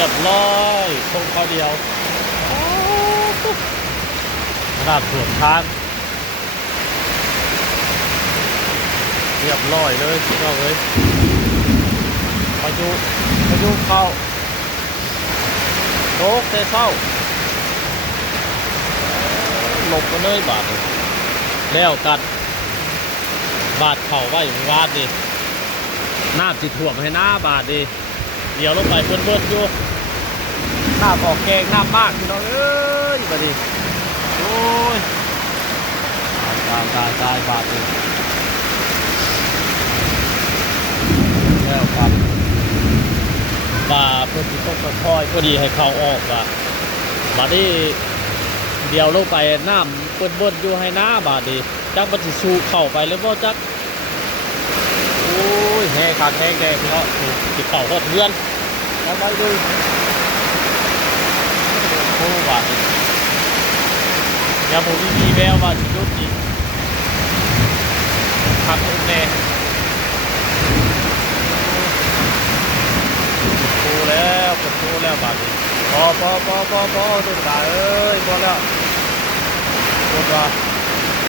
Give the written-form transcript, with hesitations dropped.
รียบร้อยคงเขาเดียวขนาดสวนทางเรียบร้อยเลยพี่น้องเอ้ยพายุเข้าโตกแต่เศร้าหลบกันเลยบาดแล้วกันบาดเข่าไว้วาดดิน้ำสิถ่วมให้หน้าบาดดิเดี๋ยวลงไปเบิ้ลอยู่น้ำออกแกงน้ำมากพี่น้องเอ้ยบาดดิโอ้ยตายบาดดิแล้วครับป่าเพื่อนที่ต้องค่อยพอดีให้เขาออกว่ะบาดดิเดี๋ยวลงไปน้ำเบิ้ลอยู่ให้หน้าบาดดิจักมันสิสูเข้าไปแล้วบ่จักโอ้ยแห้งขาดแห้งแดงพี่น้องติดเข่าหดเพื่อนเอาไปดูโอ้บาดอย่าผมมีแววว่ายุดจริงขับแน่ปวดแล้วบาดนี้พอดูตาเอ้ยพอแล้วปวดว่ะ